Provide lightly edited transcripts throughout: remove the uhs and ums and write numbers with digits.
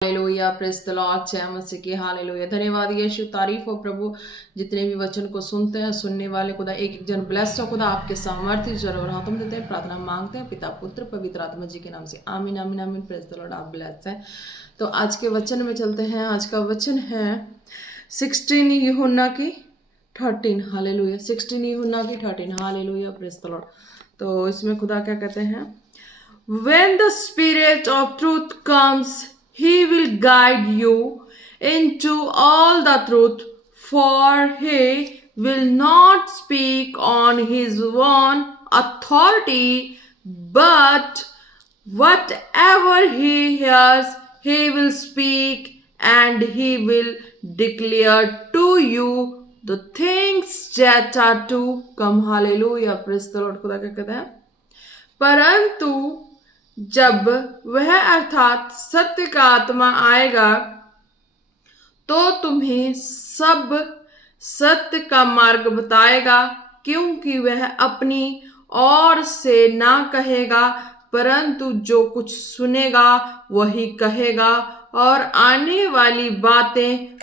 Hallelujah, praise the Lord, जय मसीह की। Hallelujah, धन्यवाद यीशु, तारीफ हो प्रभु। जितने भी वचन को सुनते हैं, सुनने वाले खुदा, एक एक जन ब्लेस हो खुदा, आपके सामर्थ्य जरूर हाथों देते हैं, प्रार्थना मांगते हैं पिता पुत्र पवित्र आत्मा जी के नाम से, आमीन आमीन आमीन। प्रेज द लॉर्ड, आप ब्लेस हैं। तो आज के वचन में चलते हैं। आज का वचन है 16 यूहन्ना की 13। हालेलुया, 16 यूहन्ना की 13। Hallelujah, praise the Lord. तो इसमें खुदा क्या कहते हैं? When the Spirit of truth comes, He will guide you into all the truth, for He will not speak on His own authority, but whatever He hears, He will speak, and He will declare to you the things that are to come. Hallelujah. Praise the Lord. खुदा क्या कहते हैं? परंतु जब वह अर्थात सत्य का आत्मा आएगा तो तुम्हें सब सत्य का मार्ग बताएगा, क्योंकि वह अपनी ओर से ना कहेगा, परंतु जो कुछ सुनेगा वही कहेगा, और आने वाली बातें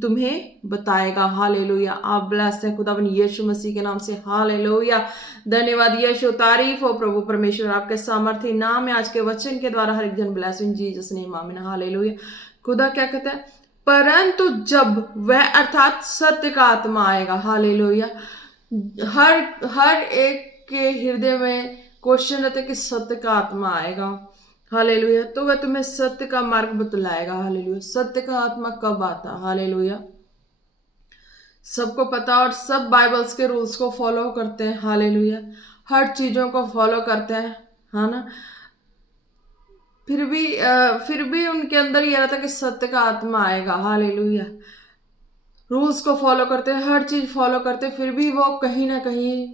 तुम्हें बताएगा। हालेलुया, आप ब्लेस है खुदा यीशु मसीह के नाम से। हालेलुया, धन्यवाद यीशु, तारीफ हो प्रभु परमेश्वर, आपके सामर्थ्य नाम में आज के वचन के द्वारा हर एक जन ब्लेस इन जीसस नेम, आमीन। हालेलुया। खुदा क्या कहता है? परंतु जब वह अर्थात सत्य का आत्मा आएगा। हालेलुया। हर एक के हृदय में क्वेश्चन रहता है कि सत्य का आत्मा आएगा। हालेलुया, तो वह तुम्हें सत्य का मार्ग बतलाएगा। हालेलुया, सत्य का आत्मा कब आता? हालेलुया, सबको पता, और सब बाइबल्स के रूल्स को फॉलो करते हैं। हालेलुया, हर चीजों को फॉलो करते हैं, है ना। फिर भी उनके अंदर ये रहता है कि सत्य का आत्मा आएगा। हालेलुया, रूल्स को फॉलो करते हैं, हर चीज फॉलो करते हैं, फिर भी वो कहीं ना कहीं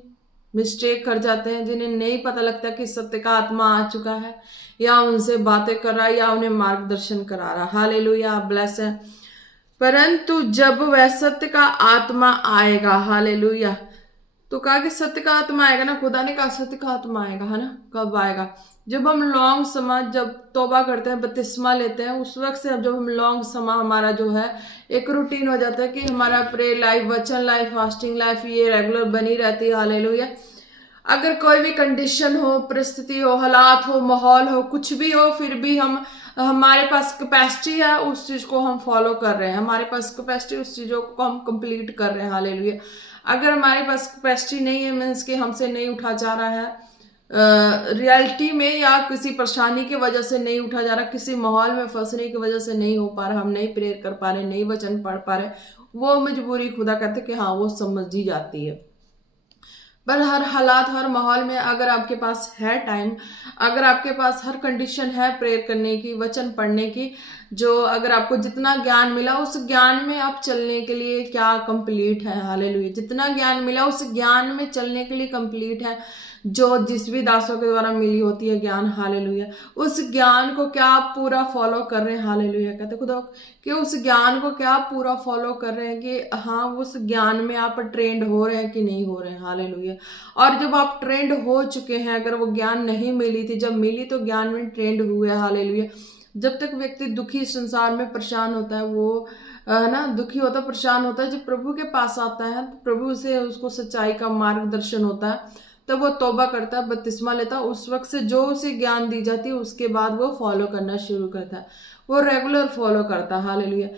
मिस्टेक कर जाते हैं, जिन्हें नहीं पता लगता कि सत्य का आत्मा आ चुका है, या उनसे बातें कर रहा है, या उन्हें मार्गदर्शन करा रहा है। हालेलुया, ब्लेस है। परंतु जब वह सत्य का आत्मा आएगा, हालेलुया, तो कहा कि सत्य का आत्मा आएगा ना, खुदा ने कहा सत्य का आत्मा आएगा, है ना। कब आएगा? जब हम लॉन्ग समय, जब तौबा करते हैं, बपतिस्मा लेते हैं, उस वक्त से जब हम लॉन्ग समय, हमारा जो है एक रूटीन हो जाता है कि हमारा प्रे लाइफ, वचन लाइफ, फास्टिंग लाइफ ये रेगुलर बनी रहती है। हालेलुया। अगर कोई भी कंडीशन हो, परिस्थिति हो, हालात हो, माहौल हो, कुछ भी हो, फिर भी हमारे पास कैपेसिटी है, उस चीज को हम फॉलो कर रहे हैं। हमारे पास कैपेसिटी, उस चीजों को हम कंप्लीट कर रहे हैं। हालेलुया। अगर हमारे पास कैपेसिटी नहीं है, मीन्स कि हमसे नहीं उठा जा रहा है रियलिटी में, या किसी परेशानी की वजह से नहीं उठा जा रहा, किसी माहौल में फंसने की वजह से नहीं हो पा रहा, हम नहीं प्रेयर कर पा रहे, नहीं वचन पढ़ पा रहे, वो मजबूरी खुदा कहते कि हाँ, वो समझ ही जाती है। पर हर हालात, हर माहौल में अगर आपके पास है टाइम, अगर आपके पास हर कंडीशन है प्रेयर करने की, वचन पढ़ने की, जो अगर आपको जितना ज्ञान मिला, उस ज्ञान में आप चलने के लिए क्या कंप्लीट है। हालेलुया, जितना ज्ञान मिला उस ज्ञान में चलने के लिए कंप्लीट है, जो जिस भी दासों के द्वारा मिली होती है ज्ञान। हालेलुया, उस ज्ञान को क्या आप पूरा फॉलो कर रहे हैं? हालेलुया, कहते खुदा कि उस ज्ञान को क्या आप पूरा फॉलो कर रहे हैं, कि हाँ, उस ज्ञान में आप ट्रेंड हो रहे हैं कि नहीं हो रहे हैं। हालेलुया। और जब आप ट्रेंड हो चुके हैं, अगर वो ज्ञान नहीं मिली थी, जब मिली तो ज्ञान में ट्रेंड हुए। हालेलुया। जब तक व्यक्ति दुखी संसार में परेशान होता है, वो है ना, दुखी होता, परेशान होता है, जब प्रभु के पास आता है, तो प्रभु से उसको सच्चाई का मार्गदर्शन होता है, तब वो तौबा करता है, बपतिस्मा लेता है, उस वक्त से जो उसे ज्ञान दी जाती है, उसके बाद वो फॉलो करना शुरू करता है, वो रेगुलर फॉलो करता है। हालेलुया।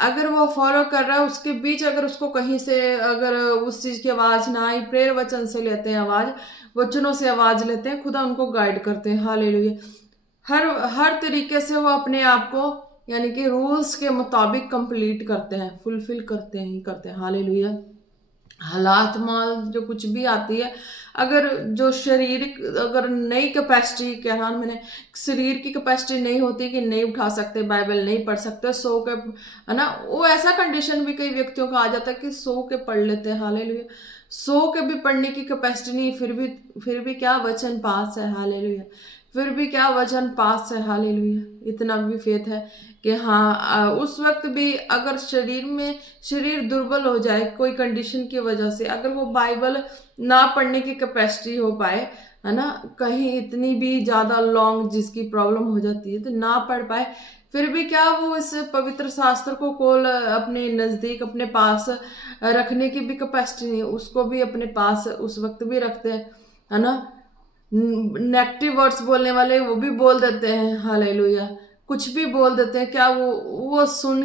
अगर वो फॉलो कर रहा है, उसके बीच अगर उसको कहीं से अगर उस चीज की आवाज ना आई, प्रेयर वचन से लेते हैं आवाज, वचनों से आवाज लेते हैं, खुदा उनको गाइड करते हैं। हालेलुया। हर तरीके से वो अपने आप को, यानी कि रूल्स के मुताबिक कंप्लीट करते हैं, फुलफिल करते हैं ही करते हैं। हालेलुया। हालात माल जो कुछ भी आती है, अगर जो शारीरिक, अगर नई कैपेसिटी, क्या नाम, मैंने शरीर की कैपेसिटी नहीं होती कि नहीं उठा सकते, बाइबल नहीं पढ़ सकते, सो के, है ना, वो ऐसा कंडीशन भी कई व्यक्तियों का आ जाता है कि सो के पढ़ लेते हैं। हालेलुया। सो के भी पढ़ने की कैपेसिटी नहीं, फिर भी क्या वचन पास है। हालेलुया। फिर भी क्या वचन पास है, हालेलुया। इतना भी फेथ है कि हाँ, उस वक्त भी अगर शरीर दुर्बल हो जाए कोई कंडीशन की वजह से, अगर वो बाइबल ना पढ़ने की कैपेसिटी हो पाए, है ना, कहीं इतनी भी ज्यादा लॉन्ग जिसकी प्रॉब्लम हो जाती है तो ना पढ़ पाए, फिर भी क्या वो इस पवित्र शास्त्र को खोल अपने नजदीक अपने पास रखने की भी कैपेसिटी नहीं है, उसको भी अपने पास उस वक्त भी रखते हैं, है ना। नेगेटिव वर्ड्स बोलने वाले वो भी बोल देते हैं, हालेलुया, कुछ भी बोल देते हैं। क्या वो सुन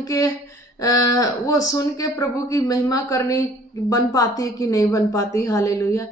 के प्रभु की महिमा करनी बन पाती है कि नहीं बन पाती, हालेलुया।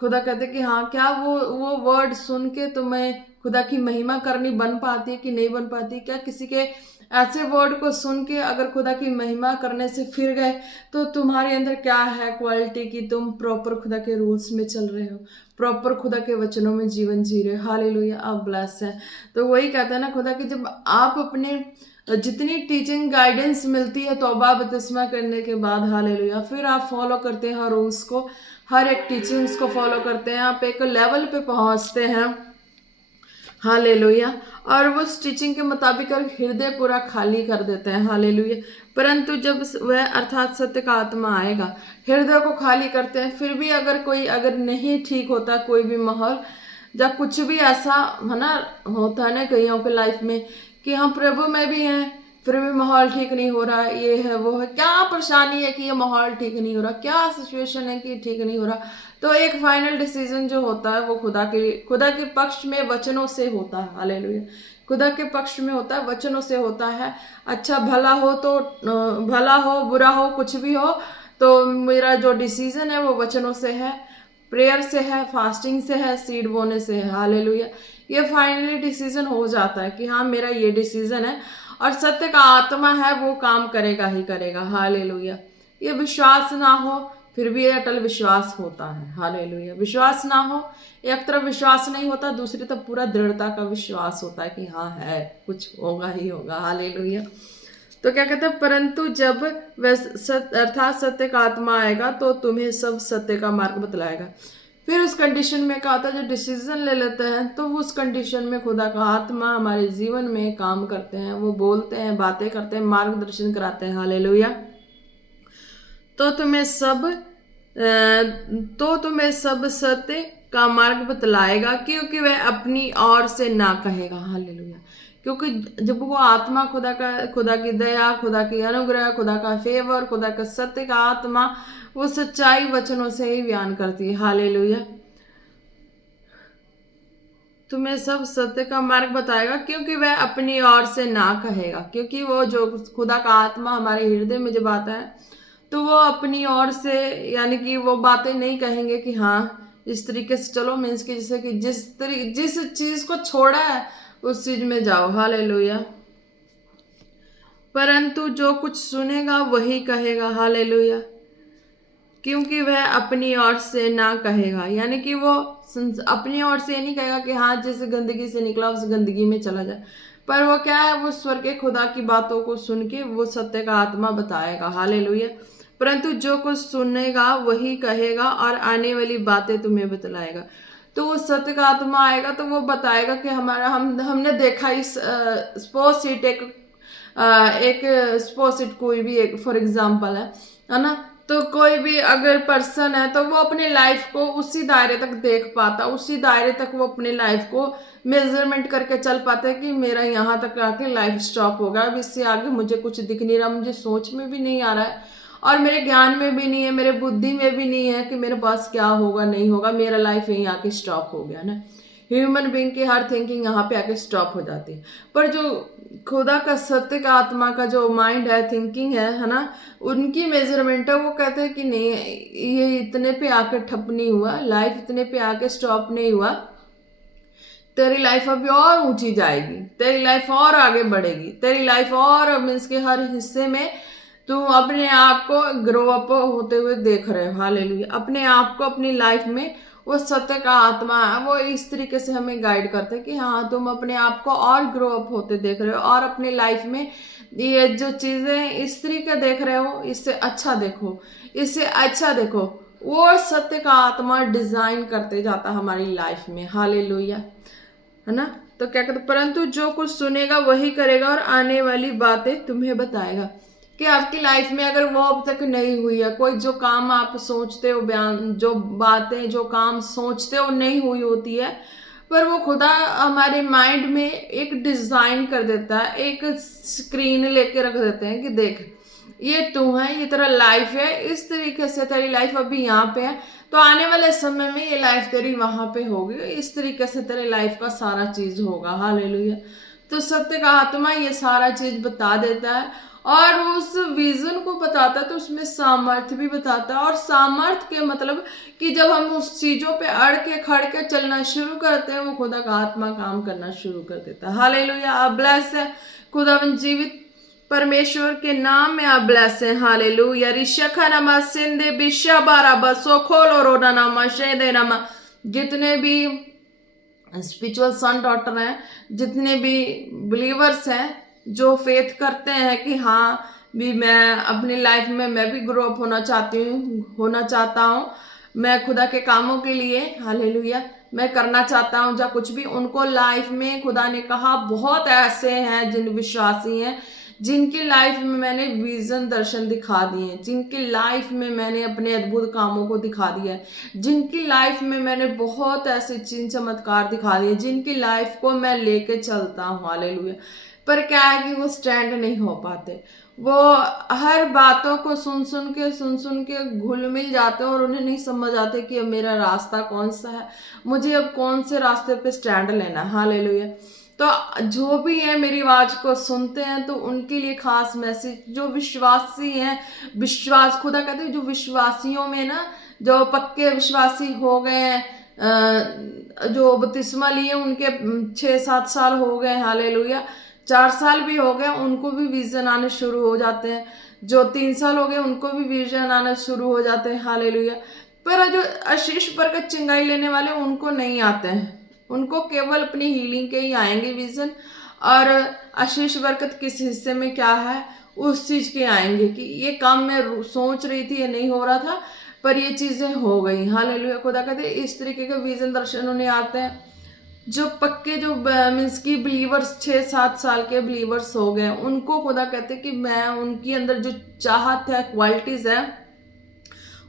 खुदा कहते कि हाँ, क्या वो वर्ड सुन के तुम्हें खुदा की महिमा करनी बन पाती है कि नहीं बन पाती। क्या किसी के ऐसे वर्ड को सुन के अगर खुदा की महिमा करने से फिर गए तो तुम्हारे अंदर क्या है क्वालिटी कि तुम प्रॉपर खुदा के रूल्स में चल रहे हो, प्रॉपर खुदा के वचनों में जीवन जी रहे हो, हालेलुया, आप ब्लेस हैं। तो वही कहते हैं ना खुदा कि जब आप अपने जितनी टीचिंग गाइडेंस मिलती है तौबा बपतिस्मा करने के बाद, हालेलुया, फिर आप फॉलो करते हैं हर रूल्स को, हर एक टीचिंग्स को फॉलो करते हैं, आप एक लेवल पे पहुंचते हैं, हालेलुया, और वो टीचिंग के मुताबिक और हृदय पूरा खाली कर देते हैं, हालेलुया। परंतु जब वह अर्थात सत्य का आत्मा आएगा, हृदय को खाली करते हैं, फिर भी अगर नहीं ठीक होता कोई भी माहौल, जब कुछ भी ऐसा है ना होता है ना कईयों के लाइफ में कि हम प्रभु में भी हैं फिर भी माहौल ठीक नहीं हो रहा, ये है वो है, क्या परेशानी है कि ये माहौल ठीक नहीं हो रहा, क्या सिचुएशन है कि ठीक नहीं हो रहा, तो एक फाइनल डिसीजन जो होता है वो खुदा के पक्ष में वचनों से होता है, हालेलुया, खुदा के पक्ष में होता है, वचनों से होता है। अच्छा भला हो तो भला हो, बुरा हो, कुछ भी हो, तो मेरा जो डिसीजन है वो वचनों से है, प्रेयर से है, फास्टिंग से है, सीड बोने से है, हालेलुया। ये फाइनली डिसीजन हो जाता है कि हाँ मेरा ये डिसीजन है और सत्य का आत्मा है वो काम करेगा ही करेगा, हालेलुया। ये विश्वास ना हो फिर भी ये अटल विश्वास होता है, हालेलुया। विश्वास ना हो, एक तरफ विश्वास नहीं होता, दूसरी तरफ पूरा दृढ़ता का विश्वास होता है कि हाँ है, कुछ होगा ही होगा, हालेलुया। तो क्या कहते हैं, परंतु जब अर्थात सत्य का आत्मा आएगा तो तुम्हें सब सत्य का मार्ग बतलाएगा। फिर उस कंडीशन में क्या होता है, जो डिसीजन ले लेते हैं तो उस कंडीशन में खुदा का आत्मा हमारे जीवन में काम करते हैं, वो बोलते हैं, बातें करते हैं, मार्गदर्शन कराते हैं, हालेलुया। तो तुम्हें सब सत्य का मार्ग बतलाएगा, क्योंकि वह अपनी ओर से ना कहेगा, हालेलुया। क्योंकि जब वो आत्मा खुदा की दया, खुदा की अनुग्रह, खुदा का फेवर, खुदा का सत्य का आत्मा वो सच्चाई वचनों से ही बयान करती है, हालेलुया। तुम्हें सब सत्य का मार्ग बताएगा क्योंकि वह अपनी ओर से ना कहेगा, क्योंकि वो जो खुदा का आत्मा हमारे हृदय में जब आता है तो वो अपनी ओर से, यानी कि वो बातें नहीं कहेंगे कि हाँ इस तरीके से चलो, मीन्स कि जैसे कि जिस चीज को छोड़ा है उस चीज में जाओ, हालेलुया। परंतु जो कुछ सुनेगा वही कहेगा, हालेलुया, क्योंकि वह अपनी ओर से ना कहेगा, यानी कि वो अपनी ओर से नहीं कहेगा कि हाँ जिस गंदगी से निकला उस गंदगी में चला जाए, पर वो क्या है, वो स्वर्ग के खुदा की बातों को सुन के वो सत्य का आत्मा बताएगा, हालेलुया। परंतु जो कुछ सुनेगा वही कहेगा और आने वाली बातें तुम्हें बतलाएगा। तो वो सत्य का आत्मा आएगा तो वो बताएगा कि हमने देखा इस स्पोज एक स्पोज इट कोई भी एक फॉर एग्जाम्पल है ना, तो कोई भी अगर पर्सन है तो वो अपने लाइफ को उसी दायरे तक देख पाता, उसी दायरे तक वो अपने लाइफ को मेजरमेंट करके चल पाता है कि मेरा यहाँ तक आके लाइफ स्टॉप होगा, अब इससे आगे मुझे कुछ दिख नहीं रहा, मुझे सोच में भी नहीं आ रहा है और मेरे ज्ञान में भी नहीं है, मेरे बुद्धि में भी नहीं है कि मेरे पास क्या होगा नहीं होगा, मेरा लाइफ यहीं आके स्टॉप हो गया ना। ह्यूमन बीइंग की हर थिंकिंग यहाँ पे आके स्टॉप हो जाती है। पर जो खुदा का सत्य का आत्मा का जो माइंड है, थिंकिंग है ना, उनकी मेजरमेंट है, वो कहते हैं कि नहीं ये इतने पे आके ठप नहीं हुआ, लाइफ इतने पे आके स्टॉप नहीं हुआ, तेरी लाइफ अभी और ऊंची जाएगी, तेरी लाइफ और आगे बढ़ेगी, तेरी लाइफ और मीन्स के हर हिस्से में तुम अपने आप को ग्रो अप होते हुए देख रहे हो, हालेलुया। अपने आप को अपनी लाइफ में वो सत्य का आत्मा है वो इस तरीके से हमें गाइड करते हैं कि हाँ तुम अपने आप को और ग्रो अप होते देख रहे हो और अपने लाइफ में ये जो चीजें इस तरीके देख रहे हो, इससे अच्छा देखो, इससे अच्छा देखो, वो सत्य का आत्मा डिजाइन करते जाता हमारी लाइफ में, हालेलुया। है ना। तो क्या कहते, परंतु जो कुछ सुनेगा वही करेगा और आने वाली बातें तुम्हें बताएगा। कि आपकी लाइफ में अगर वो अब तक नहीं हुई है, कोई जो काम आप सोचते हो, बयान जो बातें जो काम सोचते हो नहीं हुई होती है, पर वो खुदा हमारे माइंड में एक डिजाइन कर देता है, एक स्क्रीन लेके रख देते हैं कि देख ये तू है, ये तेरा लाइफ है, इस तरीके से तेरी लाइफ अभी यहाँ पे है, तो आने वाले समय में ये लाइफ तेरी वहां पे होगी, इस तरीके से तेरे लाइफ का सारा चीज होगा। हालेलुया। तो सत्य का आत्मा ये सारा चीज बता देता है और उस विजन को बताता है, तो उसमें सामर्थ्य भी बताता है। और सामर्थ्य के मतलब कि जब हम उस चीजों पे अड़ के खड़ के चलना शुरू करते हैं, वो खुदा का आत्मा काम करना शुरू कर देता है। हालेलुया। आप ब्लेस है, खुदावन जीवित परमेश्वर के नाम में आप ब्लेस हैं। हालेलुया। रिशखा नमा सिंधे बिशा बारा बसो खोलो रोना नामा शेदे नमा। जितने भी स्पिरिचुअल सन डॉटर हैं, जितने भी बिलीवर्स हैं जो फेथ करते हैं कि हाँ भी मैं अपनी लाइफ में मैं भी ग्रो अप होना चाहता हूँ, मैं खुदा के कामों के लिए, हालेलुया, मैं करना चाहता हूँ या कुछ भी, उनको लाइफ में खुदा ने कहा बहुत ऐसे हैं जिन विश्वासी हैं जिनकी लाइफ में मैंने विजन दर्शन दिखा दिए, जिनकी लाइफ में मैंने अपने अद्भुत कामों को दिखा दिया है, जिनकी लाइफ में मैंने बहुत ऐसे चिन्ह चमत्कार दिखा दिए, जिनकी लाइफ को मैं लेके चलता हूँ। हालेलुया। पर क्या है कि वो स्टैंड नहीं हो पाते, वो हर बातों को सुन सुन के घुल मिल जाते हैं और उन्हें नहीं समझ आते कि अब मेरा रास्ता कौन सा है, मुझे अब कौन से रास्ते पे स्टैंड लेना है। हालेलुया। तो जो भी है मेरी आवाज को सुनते हैं तो उनके लिए खास मैसेज, जो विश्वासी हैं, विश्वास खुदा कहते हैं जो विश्वासियों में ना, जो पक्के विश्वासी हो गए हैं, जो बपतिस्मा लिए उनके 6-7 साल हो गए, हालेलुया, 4 साल भी हो गए, उनको भी विजन आने शुरू हो जाते हैं, जो 3 साल हो गए उनको भी विजन आना शुरू हो जाते हैं। हालेलुया। पर जो आशीष बरकत चिंगाई लेने वाले उनको नहीं आते हैं, उनको केवल अपनी हीलिंग के ही आएंगे विजन, और आशीष बरकत किस हिस्से में क्या है उस चीज के आएंगे कि ये काम मैं सोच रही थी ये नहीं हो रहा था पर ये चीजें हो गई। हालेलुया। खुदा कहते इस तरीके के विजन दर्शन उन्हें आते हैं। जो पक्के जो मीन्स की बिलीवर्स 6-7 साल के बिलीवर्स हो गए, उनको खुदा कहते कि मैं उनकी अंदर जो चाहत है, क्वालिटीज है,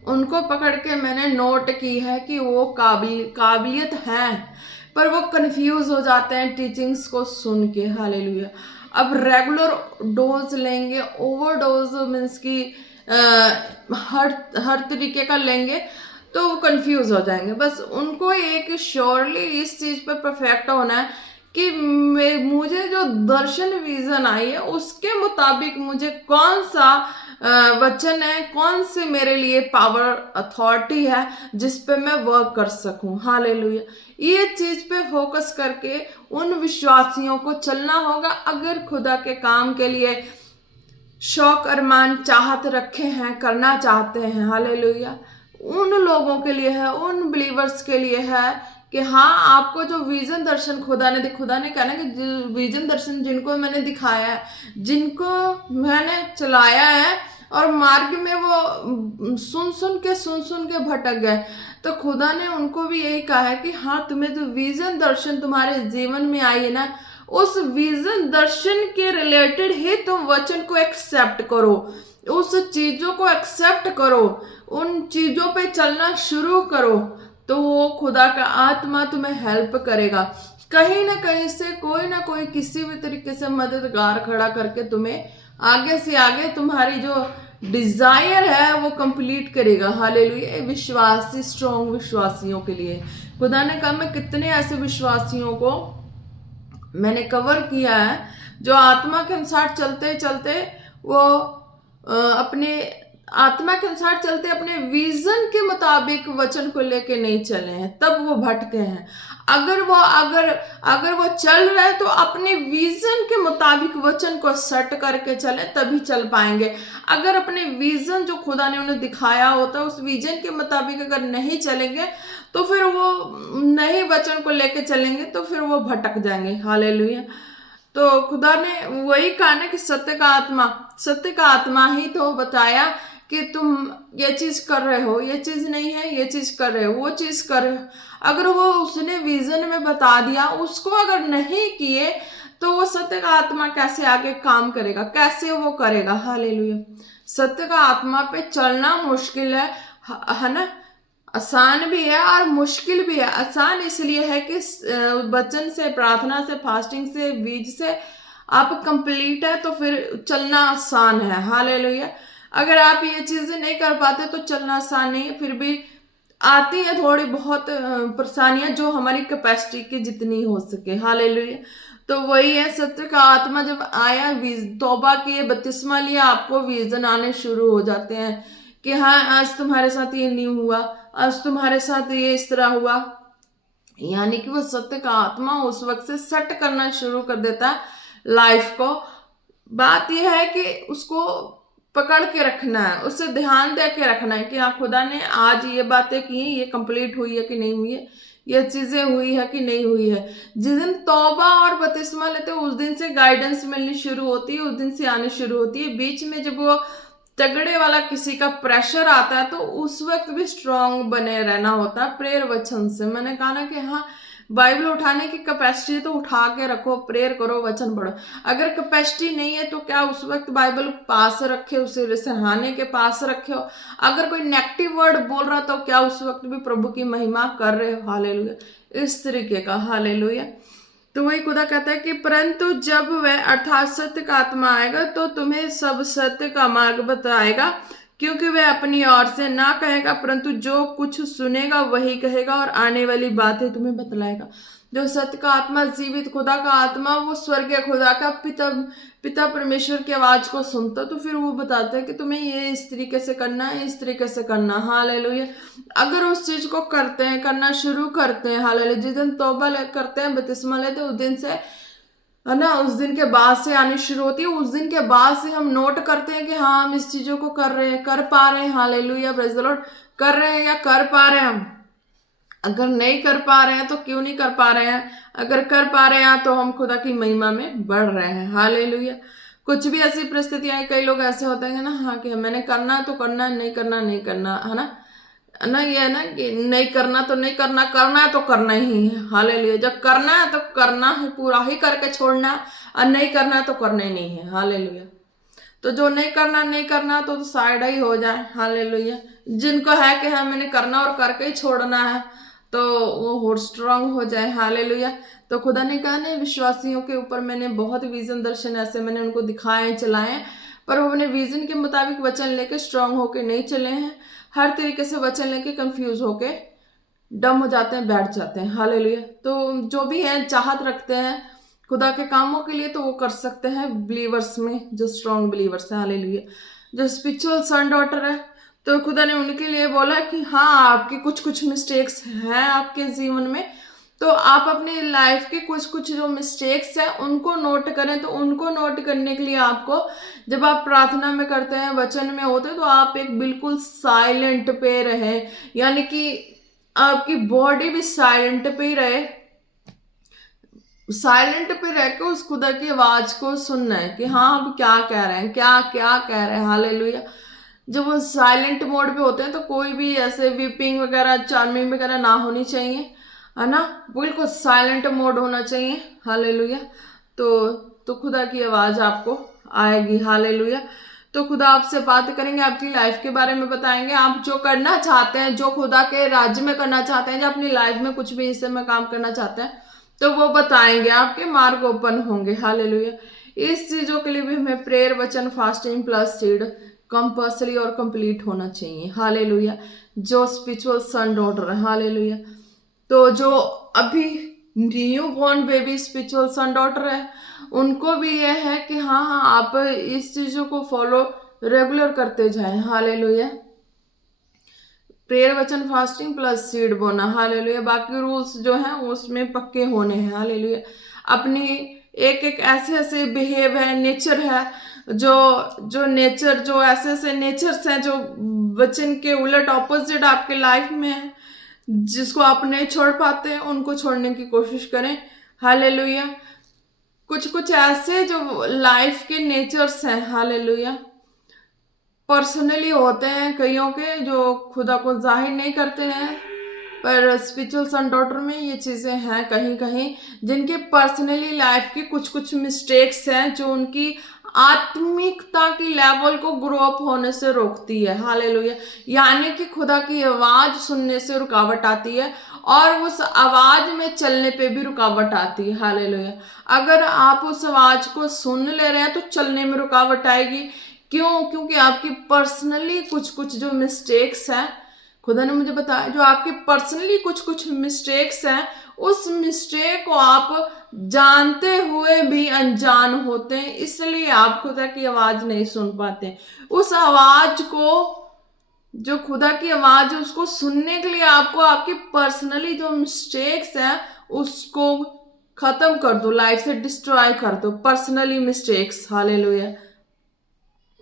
उनको पकड़ के मैंने नोट की है कि वो काबिलियत है, पर वो कंफ्यूज हो जाते हैं टीचिंग्स को सुन के। हालेलुया। अब रेगुलर डोज लेंगे, ओवरडोज मीन्स की हर तरीके का लेंगे तो वो कंफ्यूज हो जाएंगे। बस उनको एक श्योरली इस चीज पे परफेक्ट होना है कि मुझे जो दर्शन विजन आई है उसके मुताबिक मुझे कौन सा वचन है, कौन सी मेरे लिए पावर अथॉरिटी है जिस पे मैं वर्क कर सकूं। हालेलुया। ये चीज पे फोकस करके उन विश्वासियों को चलना होगा अगर खुदा के काम के लिए शौक अरमान चाहत रखे हैं, करना चाहते हैं। हालेलुया। उन लोगों के लिए है, उन बिलीवर्स के लिए है कि हाँ आपको जो विजन दर्शन खुदा ने कहना कि विजन दर्शन जिनको मैंने दिखाया है, जिनको मैंने चलाया है और मार्ग में वो सुन सुन के भटक गए, तो खुदा ने उनको भी यही कहा है कि हाँ तुम्हें जो विजन दर्शन तुम्हारे जीवन में आई है ना, उस विजन दर्शन के रिलेटेड ही तुम वचन को एक्सेप्ट करो, उस चीजों को एक्सेप्ट करो, उन चीजों पे चलना शुरू करो, तो वो खुदा का आत्मा तुम्हें हेल्प करेगा। कहीं ना कहीं से कोई ना कोई किसी भी तरीके से मददगार खड़ा करके तुम्हें आगे से आगे तुम्हारी जो डिजायर है वो कंप्लीट करेगा। हालेलुया। विश्वासी स्ट्रॉन्ग विश्वासियों के लिए खुदा ने कहा मैं कितने ऐसे विश्वासियों को मैंने कवर किया है जो आत्मा के अनुसार चलते चलते वो अपने आत्मा के अनुसार चलते अपने विजन के मुताबिक वचन को लेके नहीं चले हैं, तब वो भटके हैं। अगर वो चल रहे हैं तो अपने विजन के मुताबिक वचन को सेट करके चले तभी चल पाएंगे। अगर अपने विजन जो खुदा ने उन्हें दिखाया होता है उस विजन के मुताबिक अगर नहीं चलेंगे तो फिर वो नहीं वचन को लेके चलेंगे तो फिर वो भटक जाएंगे। हालेलुया। तो खुदा ने वही कहा ना कि सत्य का आत्मा ही तो बताया कि तुम ये चीज कर रहे हो, ये चीज नहीं है, ये चीज कर रहे हो, वो चीज कर रहे हो। अगर वो उसने विजन में बता दिया, उसको अगर नहीं किए तो वो सत्य का आत्मा कैसे आगे काम करेगा, कैसे वो करेगा। हालेलुया। सत्य का आत्मा पे चलना मुश्किल है ना। आसान भी है और मुश्किल भी है। आसान इसलिए है कि वचन से, प्रार्थना से, फास्टिंग से, बीज से आप कंप्लीट है तो फिर चलना आसान है। हालेलुया। अगर आप ये चीजें नहीं कर पाते तो चलना आसान नहीं है। फिर भी आती है थोड़ी बहुत परेशानियां, जो हमारी कैपेसिटी की जितनी हो सके। हालेलुया। तो वही है, सत्य का आत्मा जब आया, तौबा किए, बपतिस्मा लिया, आपको विजन आने शुरू हो जाते हैं कि हाँ आज तुम्हारे साथ ये नहीं हुआ, आज तुम्हारे साथ ये इस तरह हुआ। यानी कि वो सत्य का आत्मा उस वक्त से सेट करना शुरू कर देता है लाइफ को। बात यह है कि उसको पकड़ के रखना है, उससे ध्यान दे के रखना है कि हाँ खुदा ने आज ये बातें की, ये कंप्लीट हुई है कि नहीं हुई है, ये चीजें हुई है कि नहीं हुई है। जिस दिन तौबा और बपतिस्मा लेते हो उस दिन से गाइडेंस मिलनी शुरू होती है, उस दिन से आनी शुरू होती है। बीच में जब वो तगड़े वाला किसी का प्रेशर आता है तो उस वक्त भी स्ट्रांग बने रहना होता है प्रेयर वचन से। मैंने कहा ना कि हाँ बाइबल उठाने की कैपेसिटी तो उठा के रखो, प्रेयर करो, वचन पढ़ो। अगर कैपेसिटी नहीं है तो क्या उस वक्त बाइबल पास रखे, उसे सहाने के पास रखे हो। अगर कोई नेगेटिव वर्ड बोल रहा तो क्या उस वक्त भी प्रभु की महिमा कर रहे हो। हालेलुया। इस तरीके का। हालेलुया। तो वही खुदा कहता है कि परंतु जब वह अर्थात सत्य का आत्मा आएगा तो तुम्हें सब सत्य का मार्ग बताएगा, क्योंकि वह अपनी ओर से ना कहेगा परंतु जो कुछ सुनेगा वही कहेगा और आने वाली बातें तुम्हें बतलाएगा। जो सत्य का आत्मा, जीवित खुदा का आत्मा, वो स्वर्गीय खुदा का पिता परमेश्वर की आवाज को सुनता तो फिर वो बताता है कि तुम्हें ये इस तरीके से करना है, इस तरीके से करना। हालेलुया। अगर उस चीज को करते हैं, करना शुरू करते हैं, हालेलुया, जिस दिन तौबा करते हैं, बपतिस्मा लेते हैं, उस दिन से है ना, उस दिन के बाद से आनी शुरू होती है। उस दिन के बाद से हम नोट करते हैं कि हाँ हम इस चीजों को कर रहे हैं, कर पा रहे हैं। Hallelujah, praise the Lord. कर रहे हैं या कर पा रहे हैं हम। अगर नहीं कर पा रहे हैं तो क्यों नहीं कर पा रहे हैं। अगर कर पा रहे हैं तो हम खुदा की महिमा में बढ़ रहे हैं। हालेलुया। कुछ भी ऐसी परिस्थितियां, कई लोग ऐसे होते हैं ना, हाँ कि मैंने करना है तो करना है, नहीं करना नहीं करना, है ना। ये है ना कि नहीं करना तो नहीं करना, करना है तो करना ही है। हालेलुया। जब करना है तो करना है, पूरा ही करके छोड़ना है, और नहीं करना है तो करना ही नहीं है। हालेलुया। तो जो नहीं करना नहीं करना तो साइड ही हो जाए। हालेलुया। जिनको है कि हाँ मैंने करना और करके ही छोड़ना है तो वो और स्ट्रांग हो जाए। हालेलुया। तो खुदा ने कहा नहीं, विश्वासियों के ऊपर मैंने बहुत विजन दर्शन ऐसे मैंने उनको दिखाए, चलाए, पर वो अपने विजन के मुताबिक वचन लेके स्ट्रांग होके नहीं चले हैं। हर तरीके से वचन लेके कंफ्यूज होके डम हो जाते हैं, बैठ जाते हैं। हालेलुया। तो जो भी है चाहत रखते हैं खुदा के कामों के लिए तो वो कर सकते हैं बिलीवर्स में, जो स्ट्रांग बिलीवर्स हैं। हालेलुया। जो स्पिरिचुअल सन डॉटर है तो खुदा ने उनके लिए बोला कि हाँ आपके कुछ कुछ मिस्टेक्स हैं आपके जीवन में, तो आप अपनी लाइफ के कुछ कुछ जो मिस्टेक्स हैं उनको नोट करें। तो उनको नोट करने के लिए आपको, जब आप प्रार्थना में करते हैं, वचन में होते हैं, तो आप एक बिल्कुल साइलेंट पे रहें, यानी कि आपकी बॉडी भी साइलेंट पे ही रहे। साइलेंट पे रह के उस खुदा की आवाज को सुनना है कि हाँ अब क्या कह रहे हैं, क्या क्या कह रहे हैं। हालेलुया। जब वो साइलेंट मोड पे होते हैं तो कोई भी ऐसे वीपिंग वगैरह, चार्मिंग वगैरह ना होनी चाहिए, है ना। बिल्कुल साइलेंट मोड होना चाहिए। हालेलुया। तो खुदा की आवाज आपको आएगी। हालेलुया। तो खुदा आपसे बात करेंगे, आपकी लाइफ के बारे में बताएंगे, आप जो करना चाहते हैं, जो खुदा के राज्य में करना चाहते हैं, जो अपनी लाइफ में कुछ भी हिस्से में काम करना चाहते हैं तो वो बताएंगे, आपके मार्ग ओपन होंगे। हालेलुया। इस चीजों के लिए भी हमें प्रेयर, वचन, फास्टिंग प्लस सीड कंपल्सरी और कंप्लीट होना चाहिए। हालेलुया। जो स्पिरिचुअल सन डॉटर है, हालेलुया, तो जो अभी new born baby spiritual son daughter है, उनको भी ये है कि हाँ हाँ आप इस चीजों को फॉलो रेगुलर करते जाएं। हालेलुया। प्रेयर, वचन, फास्टिंग प्लस सीड बोना। हालेलुया। बाकी रूल्स जो हैं उसमें पक्के होने हैं। हालेलुया। अपनी एक एक ऐसे ऐसे बिहेव है, नेचर है, जो नेचर, जो ऐसे ऐसे नेचर्स हैं जो वचन के उलट ऑपोजिट आपके लाइफ में है, जिसको आप नहीं छोड़ पाते हैं, उनको छोड़ने की कोशिश करें। हालेलुया। कुछ कुछ ऐसे जो लाइफ के नेचर्स हैं, हालेलुया, पर्सनली होते हैं कईयों के जो खुदा को जाहिर नहीं करते हैं, पर स्पिरिचुअल सन डॉटर में ये चीज़ें हैं कहीं कहीं, जिनके पर्सनली लाइफ की कुछ कुछ मिस्टेक्स हैं जो उनकी आत्मिकता की लेवल को ग्रो अप होने से रोकती है। हालेलुया। यानी कि खुदा की आवाज़ सुनने से रुकावट आती है और उस आवाज़ में चलने पे भी रुकावट आती है। हालेलुया। अगर आप उस आवाज़ को सुन ले रहे हैं तो चलने में रुकावट आएगी। क्यों? क्योंकि आपकी पर्सनली कुछ कुछ जो मिस्टेक्स हैं, खुदा ने मुझे बताया, जो आपके पर्सनली कुछ कुछ मिस्टेक्स हैं, उस मिस्टेक को आप जानते हुए भी अनजान होते हैं, इसलिए आप खुदा की आवाज़ नहीं सुन पाते। उस आवाज़ को, जो खुदा की आवाज़ है, उसको सुनने के लिए आपको आपकी पर्सनली जो मिस्टेक्स हैं उसको ख़त्म कर दो, लाइफ से डिस्ट्रॉय कर दो पर्सनली मिस्टेक्स। हालेलुया।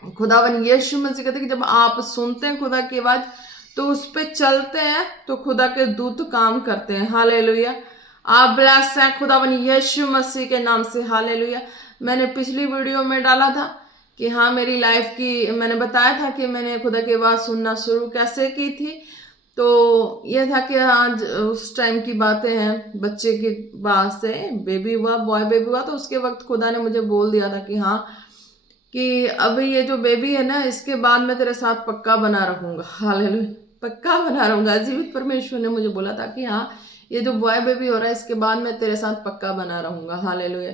खुदावन यीशु मसीह कहते हैं कि जब आप सुनते हैं खुदा की आवाज़ तो उस पर चलते हैं तो खुदा के दूत काम करते हैं। हालेलुया। आप ब्लेस हैं खुदावन यीशु मसीह के नाम से। हालेलुया। मैंने पिछली वीडियो में डाला था कि हाँ, मेरी लाइफ की मैंने बताया था कि मैंने खुदा की आवाज़ सुनना शुरू कैसे की थी। तो यह था कि आज उस टाइम की बातें हैं, बच्चे की बात से बेबी हुआ, बॉय बेबी हुआ, तो उसके वक्त खुदा ने मुझे बोल दिया था कि हाँ, कि अब ये जो बेबी है ना, इसके बाद मैं तेरे साथ पक्का बना रहूँगा। हालेलुया। पक्का बना रहूँगा। जीवित परमेश्वर ने मुझे बोला था कि हाँ, ये जो बॉय बेबी हो रहा है इसके बाद मैं तेरे साथ पक्का बना रहूँगा। हालेलुया।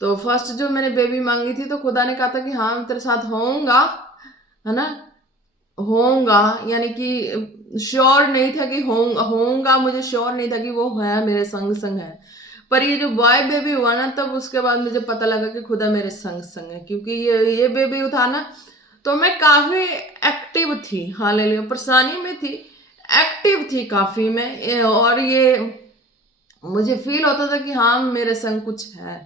तो फर्स्ट जो मैंने बेबी मांगी थी तो खुदा ने कहा था कि हाँ, मैं तेरे साथ होऊंगा, है ना, होऊंगा, यानी कि श्योर नहीं था कि होऊंगा, मुझे श्योर नहीं था कि वो है मेरे संग संग है। पर ये जो बॉय बेबी हुआ ना, तब उसके बाद मुझे पता लगा कि खुदा मेरे संग संग है, क्योंकि ये बेबी था ना, तो मैं काफ़ी एक्टिव थी। हालेलुया। परेशानी में थी, एक्टिव थी काफ़ी मैं, और ये मुझे फील होता था कि हाँ, मेरे संग कुछ है,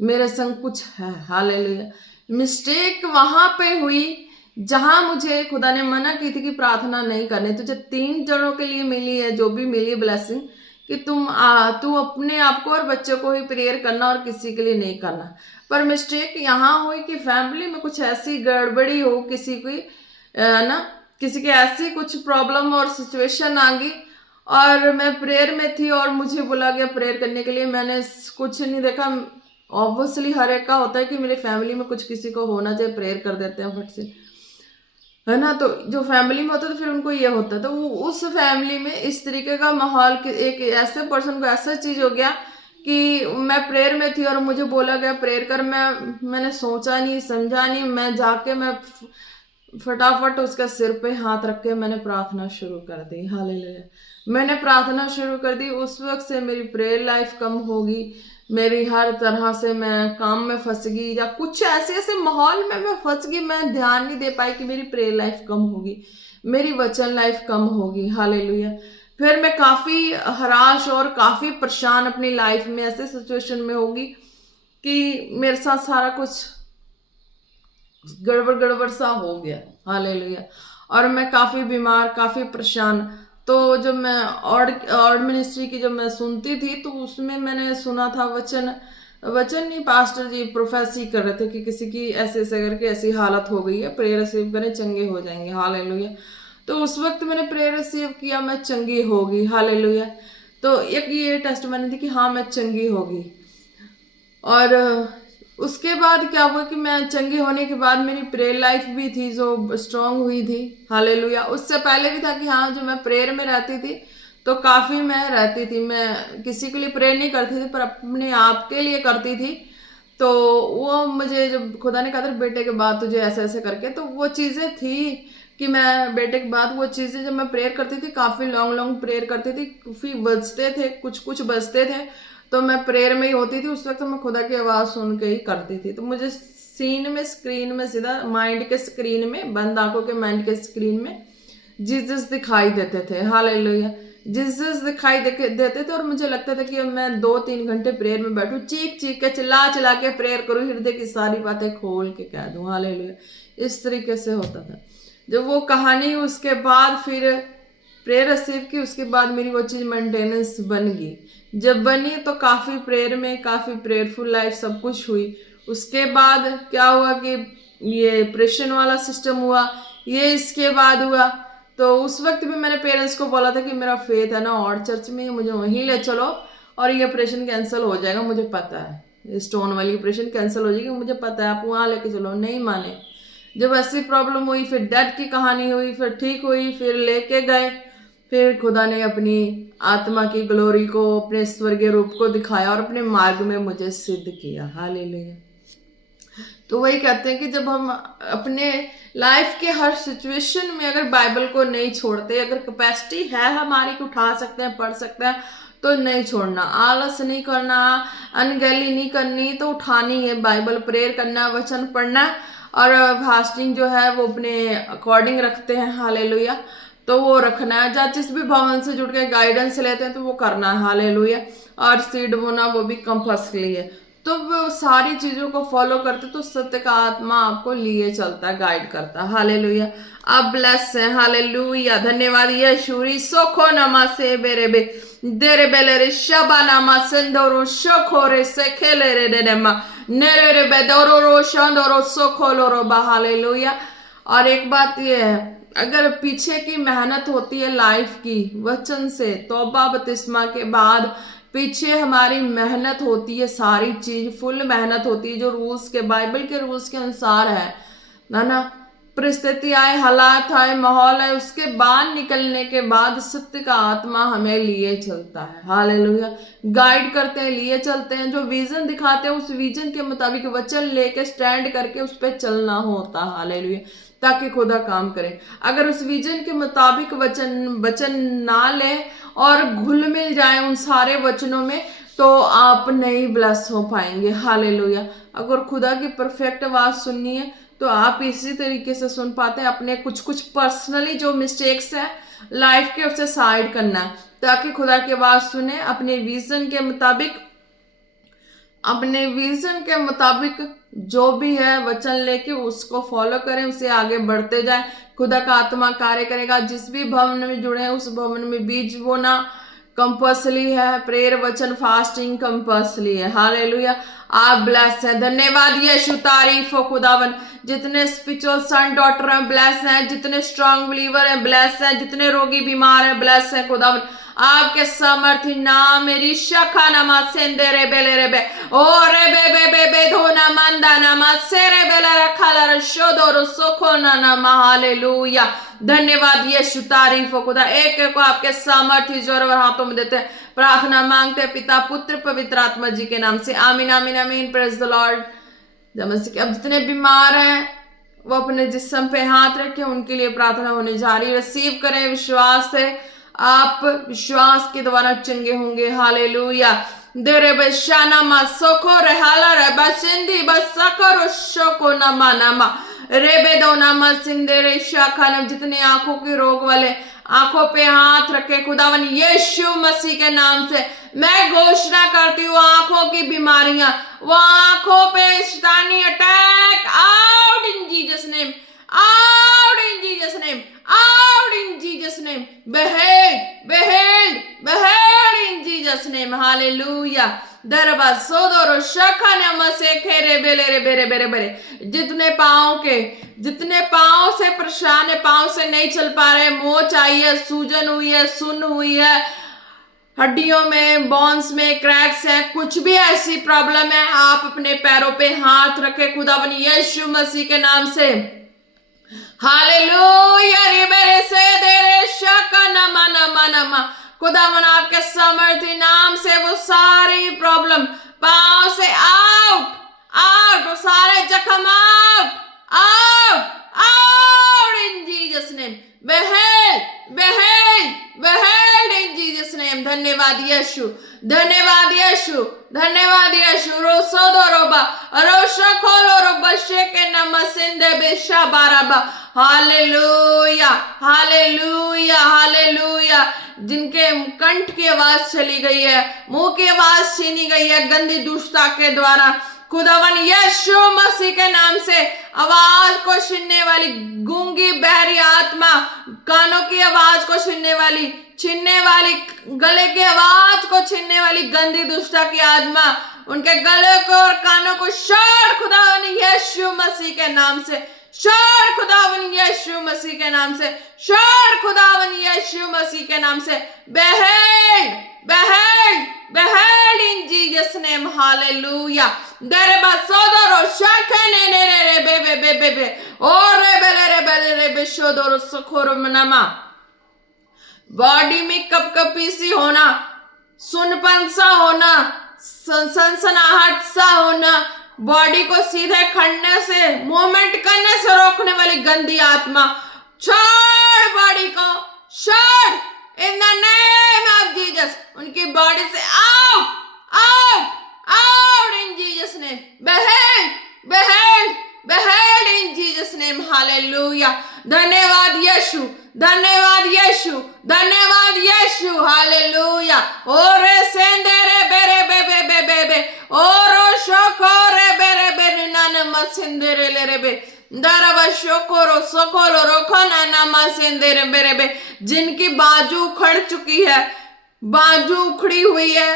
मेरे संग कुछ है। हालेलुया। मिस्टेक वहाँ पे हुई जहाँ मुझे खुदा ने मना की थी कि प्रार्थना नहीं करनी। तुझे 3 जनों के लिए मिली है, जो भी मिली ब्लेसिंग, कि तू अपने आप को और बच्चों को ही प्रेयर करना और किसी के लिए नहीं करना। पर मिस्टेक यहाँ हुई कि फैमिली में कुछ ऐसी गड़बड़ी हो, किसी की ना, किसी की ऐसी कुछ प्रॉब्लम और सिचुएशन आ गई, और मैं प्रेयर में थी और मुझे बुला गया प्रेयर करने के लिए। मैंने कुछ नहीं देखा। ऑब्वियसली हर एक का होता है कि मेरे फैमिली में कुछ किसी को होना चाहिए, प्रेयर कर देते हैं फट से, है ना। तो जो फैमिली में होता है तो फिर उनको ये होता है, तो वो उस फैमिली में इस तरीके का माहौल, एक ऐसे पर्सन को ऐसा चीज़ हो गया कि मैं प्रेयर में थी और मुझे बोला गया प्रेयर कर। मैंने सोचा नहीं, समझा नहीं, मैं जाके मैं फटाफट उसका सिर पे हाथ रख के मैंने प्रार्थना शुरू कर दी। हालेलुया। मैंने प्रार्थना शुरू कर दी। उस वक्त से मेरी प्रेयर लाइफ कम होगी, मेरी हर तरह से मैं काम में फंस गई, या कुछ ऐसे माहौल में मैं फंस गई, मैं ध्यान नहीं दे पाई कि मेरी प्रेयर लाइफ कम होगी, मेरी वचन लाइफ कम होगी। हालेलुया। फिर मैं काफ़ी हराश और काफ़ी परेशान अपनी लाइफ में ऐसे सिचुएशन में होगी कि मेरे साथ सारा कुछ गड़बड़ गड़बड़ सा हो गया। हालेलुया। और मैं काफ़ी बीमार, काफ़ी परेशान। तो जब मैं ऑर्ड मिनिस्ट्री की जब मैं सुनती थी तो उसमें मैंने सुना था वचन नहीं, पास्टर जी प्रोफेसी कर रहे थे कि किसी की ऐसे ऐसे करके ऐसी हालत हो गई है, प्रेयर रिसीव करें, चंगे हो जाएंगे। हालेलुया। तो उस वक्त मैंने प्रेयर रिसीव किया, मैं चंगी होगी। हालेलुया। तो एक ये टेस्टमनी थी कि हाँ, मैं चंगी होगी। और उसके बाद क्या हुआ कि मैं चंगी होने के बाद मेरी प्रेयर लाइफ भी थी जो स्ट्रांग हुई थी। हालेलुया। उससे पहले भी था कि हाँ, जो मैं प्रेयर में रहती थी तो काफ़ी मैं रहती थी, मैं किसी के लिए प्रेयर नहीं करती थी पर अपने आप के लिए करती थी। तो वो मुझे जब खुदा ने कहा था बेटे के बाद तुझे ऐसे ऐसे करके, तो वो चीज़ें थी कि मैं बेटे के बाद वो चीज़ें जब मैं प्रेयर करती थी, काफ़ी लॉन्ग प्रेयर करती थी, काफ़ी बजते थे, कुछ बजते थे, तो मैं प्रेयर में ही होती थी। उस वक्त मैं खुदा की आवाज़ सुन के ही करती थी। तो मुझे स्क्रीन में सीधा माइंड के स्क्रीन में, बंद आंखों के माइंड के स्क्रीन में जीसस दिखाई देते थे। हालेलुया। जीसस दिखाई देते थे और मुझे लगता था कि मैं 2-3 घंटे प्रेयर में बैठूं, चीख के चिल्ला के प्रेयर करूं, हृदय की सारी बातें खोल के कह दूं। हालेलुया। इस तरीके से होता था। जब वो कहानी, उसके बाद फिर प्रेयर रिसीव की, उसके बाद मेरी वो चीज़ मेंटेनेंस बन गई। जब बनी तो काफ़ी प्रेयर में, काफ़ी प्रेयरफुल लाइफ सब कुछ हुई। उसके बाद क्या हुआ कि ये प्रेशन वाला सिस्टम हुआ, ये इसके बाद हुआ। तो उस वक्त भी मैंने पेरेंट्स को बोला था कि मेरा फेथ है ना और चर्च में, मुझे वहीं ले चलो और ये ऑपरेशन कैंसिल हो जाएगा, मुझे पता है स्टोन वाली ऑपरेशन कैंसिल हो जाएगी, मुझे पता है, आप वहाँ लेके चलो। नहीं माने। जब ऐसी प्रॉब्लम हुई, फिर डेथ की कहानी हुई, फिर ठीक हुई, फिर लेके गए, फिर खुदा ने अपनी आत्मा की ग्लोरी को, अपने स्वर्गीय रूप को दिखाया और अपने मार्ग में मुझे सिद्ध किया। हालेलुया। तो वही कहते हैं कि जब हम अपने लाइफ के हर सिचुएशन में अगर बाइबल को नहीं छोड़ते, अगर कैपेसिटी है हमारी कि उठा सकते हैं, पढ़ सकते हैं, तो नहीं छोड़ना, आलस नहीं करना, अनगैली नहीं करनी, तो उठानी है बाइबल, प्रेयर करना, वचन पढ़ना, और फास्टिंग जो है वो अपने अकॉर्डिंग रखते हैं। हालेलुया। तो वो रखना है। जहाँ जिस भी भवन से जुड़ के गाइडेंस लेते हैं तो वो करना है। हालेलुया। और सीड बोना वो भी कंपल्सरी है। तो वो सारी चीजों को फॉलो करते तो सत्य का आत्मा आपको लिए चलता है, गाइड करता है। हालेलुया। आप ब्लेस हैं। हालेलुया। धन्यवाद यशूरी सोखो नमा से बेरे बे देरे बेले रे शबा नमा सेंदोरो शोखो रे से खेले रे डेमा नेरे रे बेदोरो रो शांदोरो सोखो लोरो बा। हालेलुया। और एक बात ये है, अगर पीछे की मेहनत होती है लाइफ की, वचन से तौबा बपतिस्मा के बाद पीछे हमारी मेहनत होती है, सारी चीज फुल मेहनत होती है जो रूल्स के, बाइबल के रूल्स के अनुसार है ना। परिस्थिति आए, हालात आए, माहौल आए, उसके बाद निकलने के बाद सत्य का आत्मा हमें लिए चलता है। हालेलुया। गाइड करते हैं, लिए चलते हैं, जो विजन दिखाते हैं उस विजन के मुताबिक वचन लेके स्टैंड करके उस पर चलना होता है। हालेलुया। ताकि खुदा काम करे। अगर उस विजन के मुताबिक वचन ना ले और घुल मिल जाए उन सारे वचनों में, तो आप नहीं ब्लेस हो पाएंगे। हालेलुया। अगर खुदा की परफेक्ट आवाज सुननी है तो आप इसी तरीके से सुन पाते हैं। अपने कुछ कुछ पर्सनली जो मिस्टेक्स है लाइफ के, उसे साइड करना है ताकि खुदा की आवाज सुने, अपने विजन के मुताबिक जो भी है वचन लेके उसको फॉलो करें, उसे आगे बढ़ते जाए। खुदा का आत्मा कार्य करेगा। जिस भी भवन में जुड़े हैं उस भवन में बीज बोना कंपल्सरी है, प्रेयर, वचन, फास्टिंग कंपल्सरी है। हालेलुया। आप ब्लेस है। धन्यवाद यीशु, तारीफ हो खुदावन। जितने स्पिरिचुअल सन डॉटर हैं ब्लेस हैं, जितने स्ट्रांग बिलीवर हैं ब्लेस हैं, जितने रोगी बीमार हैं ब्लेस हैं खुदावन। आपके सामर्थ्य नाम मेरी शाखा नमा सेंदे रे बेले रे बे ओ रे बे बे बे बे धो ना मंदा नमा से रे बेले रखा ला शोदो रो सोखो ना नमा। हालेलुया। धन्यवाद यीशु, तारीफ हो खुदा। एक को आपके सामर्थ्य जोर और हाथों में देते हैं, प्रार्थना मांगते हैं पिता, पुत्र, पवित्र आत्मा जी के नाम से। आमीन आमीन आमीन। Praise the Lord. अब जितने बीमार हैं वो अपने जिस्म पे हाथ रखें, उनके लिए प्रार्थना होने जा रही है। रिसीव करें विश्वास से, आप विश्वास के द्वारा चंगे होंगे। हालेलुया। देरे बेशाना मा सोको रेहाला रे बसिंदी बसकरो शोको नमा नमा रेबे दो नमा सिंदे रे शाखा। जितने आंखों के रोग वाले आंखों पे हाथ रखे खुदावन यीशु मसीह के नाम से मैं घोषणा करती हूँ, आंखों की बीमारियां, वो आंखों पे शैतानी attack out in Jesus name, out in Jesus name, out in Jesus name, behead in Jesus name. Hallelujah. दरबा सोदोरो शाखा नमसे खेरे बेले रे बेरे बेरे बेरे। जितने पाँव से परेशान है, पाँव से नहीं चल पा रहे, मोच आई है, सूजन हुई है, सुन्न हुई है, हड्डियों में, बोन्स में क्रैक्स है, कुछ भी ऐसी प्रॉब्लम है, आप अपने पैरों पे हाथ रखे खुदावन यीशु मसीह के नाम से। हालेलुया। रे बेरे से देरे शाखा नमा नमा नमा। खुदावन आपके सामर्थ्य नाम से वो सारी प्रॉब्लम पांव से आउट आउट, वो सारे जख्म out out out in Jesus name. behead in Jesus name. धन्यवाद यीशु, धन्यवाद यीशु, धन्यवाद यीशु। रोसोदो रोबा रोशा खोलो रोबा शेके नमसिंदे बेशा बाराबा। Hallelujah hallelujah hallelujah. जिनके कंठ की आवाज चली गई है, मुंह की आवाज छीनी गई है गंदी दुष्टता के द्वारा, खुदावन यीशु मसीह के नाम से आवाज को छीनने वाली गूंगी बहरी आत्मा, कानों की आवाज को छीनने वाली गले की आवाज को छीनने वाली गंदी दुष्टता की आत्मा, उनके गले को और कानों को शोर खुदावन यीशु यीशु मसीह के नाम से, छोड़ खुदावन यीशु मसीह के नाम से, छोड़ खुदावन यीशु मसीह के नाम से, behead, behead, behead in Jesus name, hallelujah. Dereba sodoro shakene ne be ore bele shodoro sokoro manama. Body में कपकपी सी होना, सुनपन सा होना, सनसनाहट सा होना, बॉडी को सीधे खड़ने से, मूवमेंट करने से रोकने वाली गंदी आत्मा, छोड़ बॉडी को, छोड़ इन द नेम ऑफ जीसस। उनकी बॉडी से out, out, out in Jesus name, behead, behead, behead in Jesus name, hallelujah. धन्यवाद यीशु, धन्यवाद यीशु, धन्यवाद यीशु, हालेलुया। ओरे सेंदेरे बेरे बे ओरो शोकोरे बेरे बे नाना मसिंदेरे लेरे बे दरवा शोकोरो सोकोलो रोको नाना मसिंदेरे बेरे बे। जिनकी बाजू उखड़ चुकी है, बाजू उखड़ी हुई है,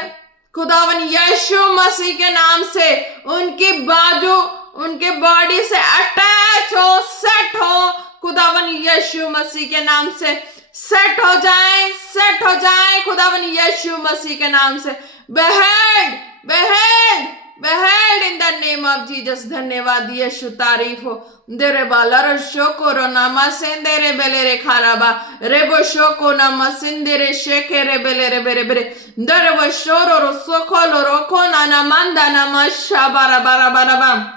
खुदावन यीशु मसीह के नाम से उनकी बाजू उनके बॉडी से अटैच हो, सेट हो, खुदावन यीशु मसीह के नाम से सेट हो जाए, सेट हो जाए, खुदावन यीशु मसीह के नाम से। behead, behead, behead in the name of Jesus। धन्यवाद यीशु, तारीफ हो। देरे बाला रशोको रो नामा सेंदेरे बेले रे खाराबा रेबो शोको नामा सिंदेरे शेके रे बेले रे बेरे बेरे दरे वो शोरो रो सोको लो रोको नाना मंदा नामा शाबारा बारा बारा बाम।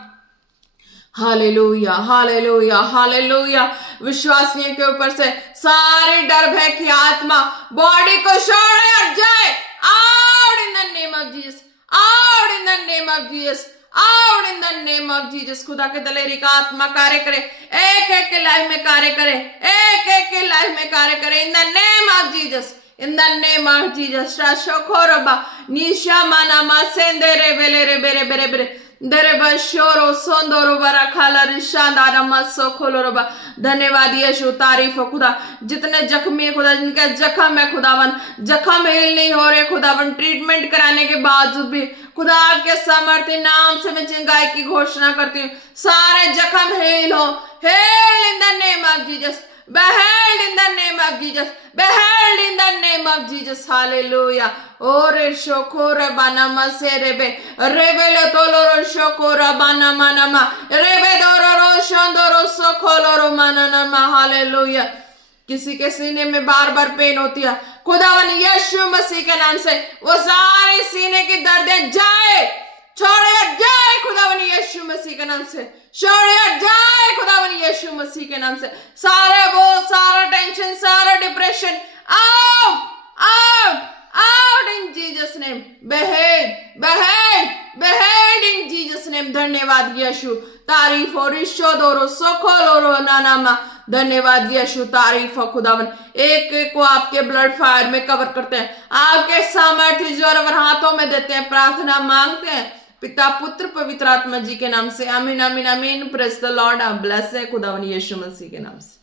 Hallelujah, hallelujah, hallelujah. विश्वासियों के ऊपर से सारे डर भय की आत्मा बॉडी को छोड़ जाए। Out in the name of Jesus, out in the name of Jesus, out in the name of Jesus. खुदा के दलेरी का आत्मा कार्य करे, एक एक के लाइफ में कार्य करे, एक एक के लाइफ में कार्य करे, in the name of Jesus, in the name of Jesus. शाशोखोरबा निशा माना मा सेंदेरे बेले रे बेरे बेरे बेरे दरे बशोरो सोंदोरो बरा खाला रिशांदारा मसो खोलोरोबा। धन्यवाद यीशु, तारीफ हो खुदा। जितने जख्मी है खुदा, जिनका जख्म है खुदावन, जख्म हील नहीं हो रहे खुदावन, ट्रीटमेंट कराने के बावजूद भी खुदा आपके सामर्थ्य नाम से मैं चिंगाई की घोषणा करती हूँ, सारे जख्म हील हो। Hello in the name of Jesus, behead in the name of Jesus, behead in the name of Jesus, hallelujah. Ore shokora banama serebe rebele toloro shokora banama nama rebe dororo shondoro sokoloro manama, hallelujah। किसी के सीने में बार बार pen होती है, खुदावन यीशु मसीह के नाम से वो सारे सीने की दर्दें जाए, छोड़े जाए खुदावन यीशु मसीह के नाम से, छोड़े जाए खुदावन यीशु मसीह के नाम से। सारे वो सारा टेंशन, सारा depression out, out, out in Jesus name. behead, behead, behead in Jesus name. धन्यवाद यीशु, तारीफ हो। रिशोदोरो सोकोलोरो नानामा। धन्यवाद यीशु, तारीफ हो खुदावन। एक एक को आपके ब्लड फायर में कवर करते हैं, आपके सामर्थ्य जोर हाथों में देते हैं, प्रार्थना मांगते हैं पिता पुत्र पवित्र आत्मा जी के नाम से। आमीन, आमीन, आमीन। Praise the Lord. आप ब्लेस है खुदावन यीशु मसीह के नाम से।